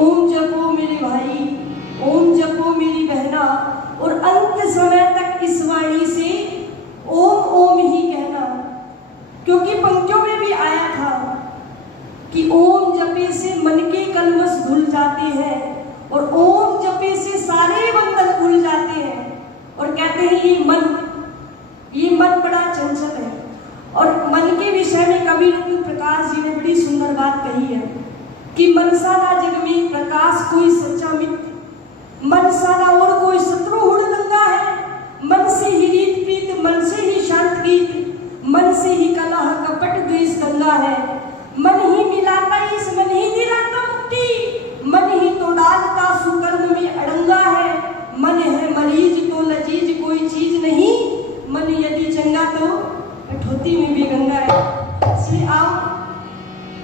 ओम जपो मेरे भाई, ओम जपो मेरी बहना, और अंत समय तक इस वाणी से ओम ओम ही कहना। क्योंकि पंक्तियों में भी आया था कि ओम जपे से मन के कलमश धुल जाते हैं और ओम जपे से सारे बंधन खुल जाते हैं। और कहते हैं ये मन बड़ा चंचल है। और मन के विषय में कवि रत्न प्रकाश जी ने बड़ी सुंदर बात कही है कि मनसा ना जग में प्रकाश कोई सच्चा मित्र, मनसा ना और कोई शत्रु हुड़ गंगा है। मन से ही रीत प्रीत, मन से ही शांत गीत, मन से ही कलह कपट द्वेष गंगा है। मन ही मिलाता इस, मन ही दिलाता मुक्ति, मन ही तो डालता सुकर्म में अड़ंगा है। मन है मरीज तो लजीज कोई चीज नहीं, मन यदि चंगा तो कठौती में भी गंगा है। इसलिए आप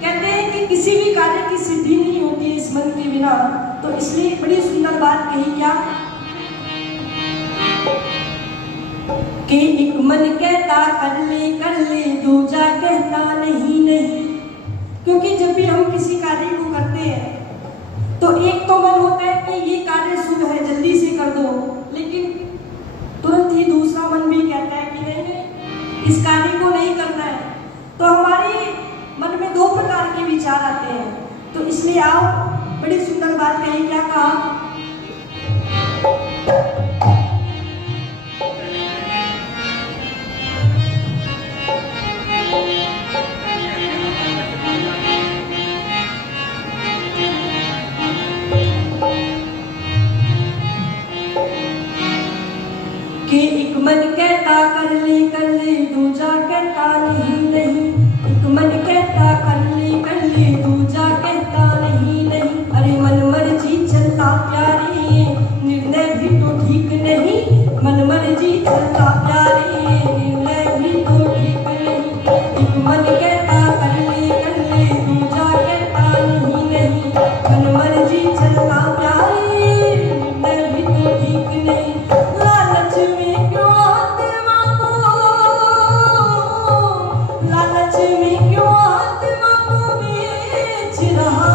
कहते हैं कि किसी भी कार्य की सिद्धि नहीं होती इस मन के बिना। तो इसलिए बड़ी सुंदर बात कही क्या कि एक मन कहता कर ले दूजा कहता नहीं नहीं। क्योंकि जब भी हम किसी कार्य को करते हैं तो एक तो मन होता है कि ये कार्य शुभ है जल्दी से कर दो, लेकिन तुरंत ही दूसरा मन भी कहता है कि नहीं इस कार्य को नहीं करना है। तो हमारे मन में दो प्रकार के विचार आते हैं। तो इसलिए आप बड़ी सुंदर बात कही, क्या कहा कि एक मन कहता कर ले दूजा कहता नहीं नहीं। एक मन कहता कर ले दूजा कहता नहीं नहीं। अरे मन मर्जी चलता प्यारे, निर्णय भी तो ठीक नहीं। मन मर्जी चलता प्यारे, निर्णय भी तो ठीक नहीं। एक मन कहता कर ले दूजा कहता नहीं नहीं। मन मर्जी चलता प्यारे, निर्णय भी तो ठीक नहीं। लालच में क्यों आत्मा को, लालच में क्यों आत्मा को बेच रहा।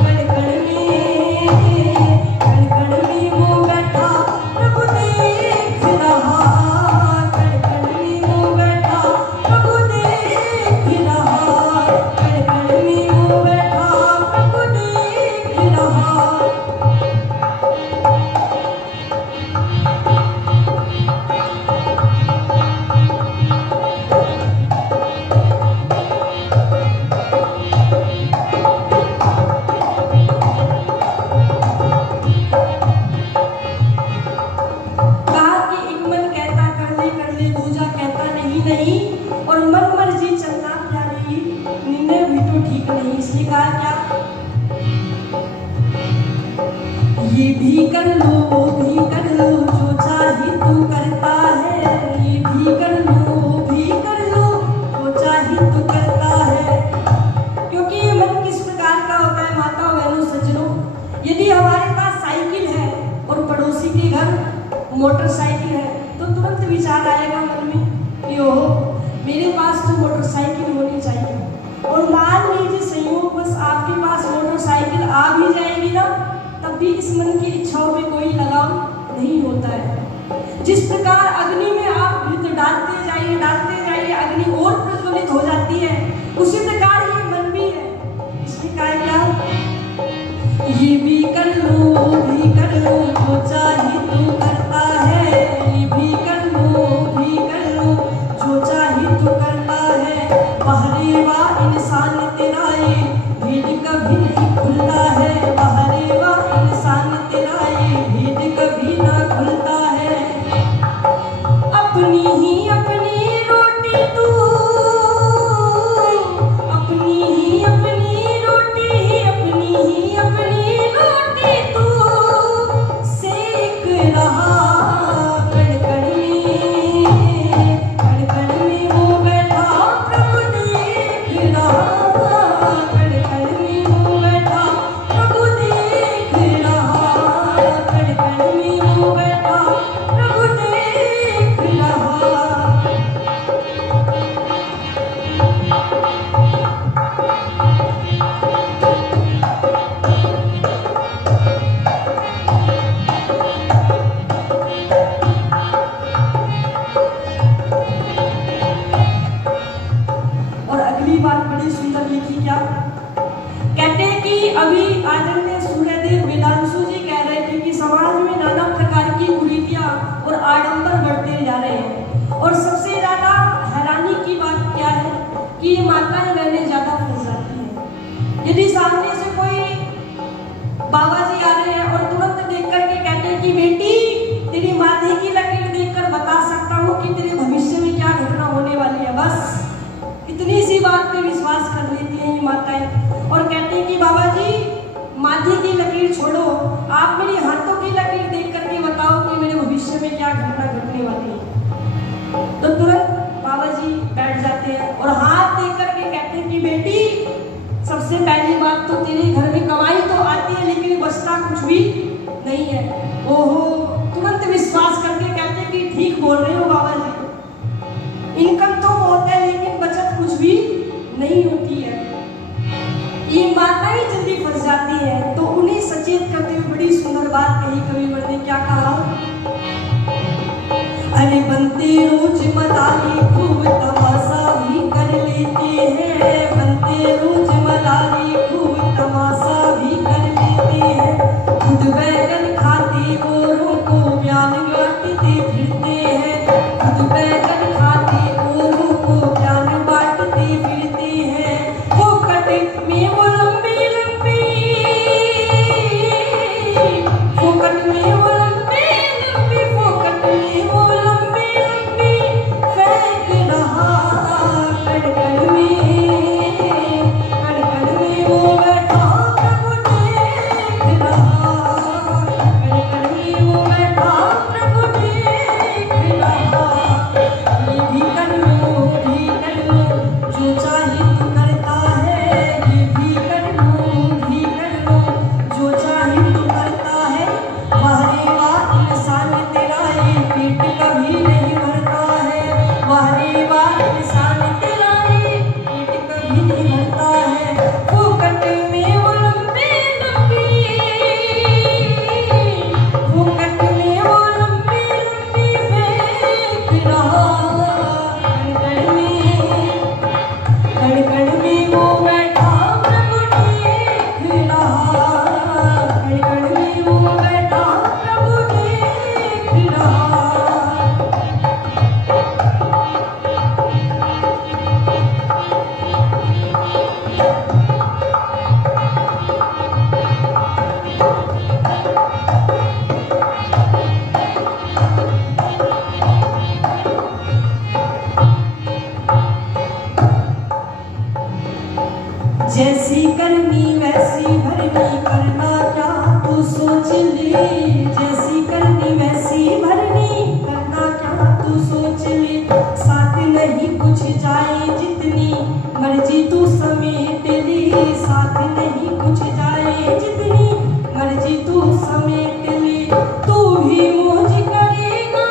कण कण में वो बैठा प्रभु देख रहा। कण कण में वो बैठा प्रभु देख रहा। कण कण में वो बैठा प्रभु देख रहा। नहीं और मन मर्जी चलना प्यारी, निर्णय भी तो ठीक नहीं। इसलिए कहा क्या ये भी कर लो वो भी कर लो, जो चाहे तू करता है। ये भी कर लो वो भी कर लो, जो चाहे तू करता है। क्योंकि ये मन किस प्रकार का होता है माता बहनों सज्जनों, यदि हमारे पास साइकिल है और पड़ोसी के घर मोटरसाइकिल है तो तुरंत विचार आएगा मन में यो मेरे पास तो मोटरसाइकिल होनी चाहिए। और मान लीजिए संयोगवश आपके पास मोटरसाइकिल आ भी जाएगी ना, तब भी इस मन की इच्छाओं में कोई लगाव नहीं होता है। जिस प्रकार अग्नि में आप घृत डालते जाइए अग्नि और प्रज्वलित हो जाती है, उसी प्रकार ये मन भी है। इसलिए कहा क्या ये भी कर लो वो भी कर लो, जो चाहे तू करता है। ये भी कर लो वो भी कर लो, जो चाहे तू करता है। बहरेवा इंसान तेरा ये भेद कभी नहीं खुलता है। बहरेवा इंसान तेरा ये भेद कभी ना खुलता है। अपनी ही अपनी बात पे विश्वास कर लेती हैं ये माताएं और कहते हैं कि बाबा जी माथे की लकीर छोड़ो, आप मेरी हाथों की लकीर देख करके बताओ कि मेरे भविष्य में क्या घटना घटने वाली है। तो तुरंत बाबा जी बैठ जाते हैं और हाथ देख करके कहते हैं कि बेटी सबसे पहली बात तो तेरे घर में कमाई तो आती है लेकिन बचता कुछ भी नहीं है। ओहो, तुरंत विश्वास करके कहते हैं कि ठीक बोल रहे हो बाबा जी, इनकम तो बहुत है लेकिन बचत कुछ भी नहीं होती है। ये माताएं जल्दी फंस जाती है तो उन्हें सचेत करते हुए बड़ी सुंदर बात कही कविवर ने। क्या कहा? अरे बनते रोज मदारी खूब तमाशा भी कर लेते हैं, बनते रोज मदारी खूब तमाशा भी कर लेते हैं, खुद बैगन खाते औरों को बयान बांटते फिरते हैं, खुद बैगन खाते औरों को बयान बांटते फिरते हैं, फोकट में वो लंबी लंबी, फोकट में वो लंबी लंबी, फोकट में वो लंबी लंबी फेंक रहा कण कण में, कण कण में वो बैठा प्रभु देख रहा, कण कण में वो बैठा प्रभु देख रहा। ये भी कर लो, भी कर लो, जो चाहे तू करता है, ये भी कर लो, भी कर लो, जो चाहे तू करता है, वाह रे वाह इंसान तेरा ये पेट कभी नहीं भरता है, वाह रे वाह इंसान तेरा ये पेट कभी नहीं भरता है, फोकट में वो लंबी लंबी, फोकट में वो लंबी लंबी फेंक रहा कण कण में, कण कण में वो बैठा प्रभु देख रहा, कण कण में वो बैठा प्रभु देख रहा। जैसी करनी वैसी भरनी, करना क्या तू सोच ले, जैसी करनी वैसी भरनी, करना क्या तू सोच ले, साथ नहीं कुछ जाए जितनी मर्जी तू समेट ले, साथ नहीं कुछ जाए जितनी मर्जी तू समेट ले, तू भी मौज करेगा,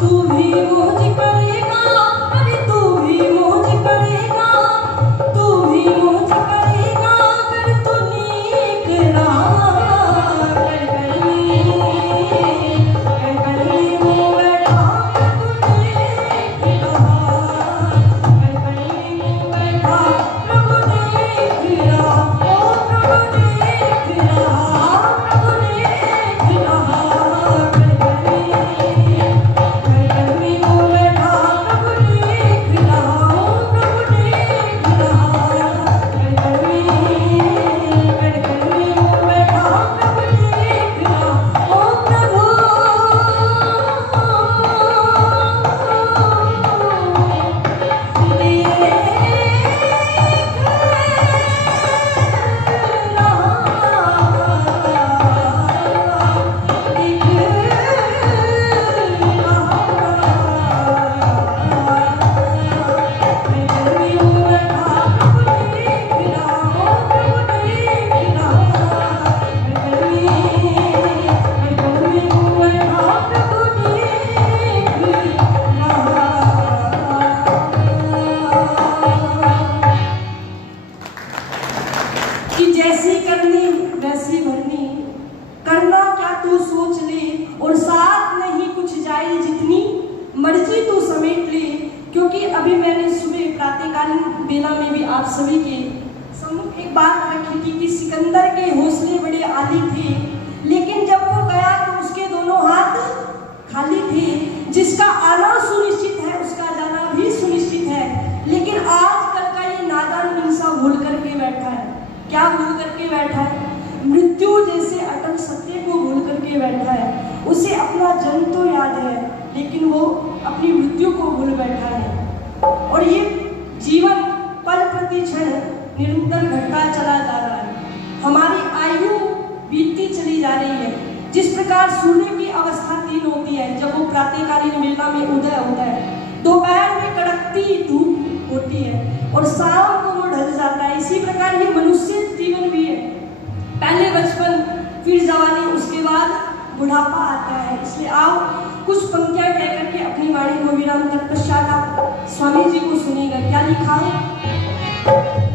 तू भी मौज करेगा, अरे तू भी मौज करेगा, तू भी मौज करेगा अगर तू नेक रहा, कण कण में वो बैठा प्रभु देख रहा, कण कण में वो बैठा प्रभु देख रहा, ओ प्रभु देख रहा, प्रभु देख रहा, कण कण में वो बैठा प्रभु देख रहा, ओ प्रभु देख रहा, कण कण में वो बैठा प्रभु देख रहा, ओ प्रभु कि जैसी करनी वैसी भरनी, करना क्या तू सोच ले, और साथ नहीं कुछ जाए जितनी मर्जी तू समेट ले। क्योंकि अभी मैंने सुबह प्रातःकालीन बेला में भी आप सभी के सम्मुख एक बात रखी थी कि सिकंदर के हौसले बड़े आली थे, लेकिन जब वो गया तो उसके दोनों हाथ खाली थे। जिसका आना सुनिश्चित है उसका जाना भी सुनिश्चित है, लेकिन आज कल का ये नादान इंसान भूल करके बैठा है। क्या भूल करके बैठा है? मृत्यु जैसे अटल सत्य को भूल करके बैठा है। उसे अपना जन्म तो याद है, लेकिन वो अपनी मृत्यु को भूल बैठा है। और ये जीवन पल प्रति क्षण निरंतर घटता चला जा रहा है। हमारी आयु बीतती चली जा रही है। जिस प्रकार सूर्य की अवस्था 3 होती है, जब वो प्रातःकालीन वेला में उदय होता है, दोपहर में कड़कती धूप होती है और शाम को वो ढल जाता है। इसी प्रकार ये मनुष्य जीवन भी है, पहले बचपन, फिर जवानी, उसके बाद बुढ़ापा आता है। इसलिए आप कुछ पंक्तियां कह करके अपनी वाणी को विराम कर पश्चात आप स्वामी जी को सुनिएगा। क्या लिखा है?